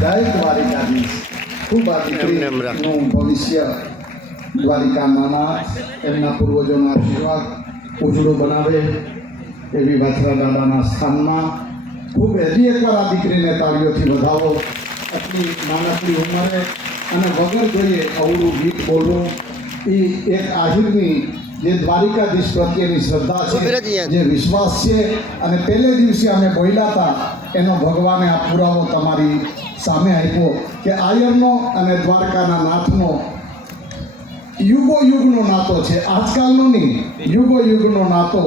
જય દ્વારિકાધીશ. ખૂબ આ દીકરીનું ભવિષ્ય દ્વારિકામાંના એમના પૂર્વજોના આશીર્વાદ ઉજળું બનાવે એવી વાછરા દાદાના સ્થાનમાં ખૂબ હજી એકવાર આ દીકરીને તાળીઓથી વધાવો. આટલી નાનકડી ઉંમરે અને વગર જોઈએ અવળું ગીત બોલવું એ એક આહિરની જે દ્વારિકાધીશ પ્રત્યેની શ્રદ્ધા છે, જે વિશ્વાસ છે. અને પહેલે દિવસે અમે બોલ્યા હતા એનો ભગવાને આ પુરાવો તમારી સામે આપ્યો કે આયરનો અને દ્વારકાના નાથનો યુગો યુગનો નાતો છે, આજકાલનો નહીં, યુગો યુગનો નાતો.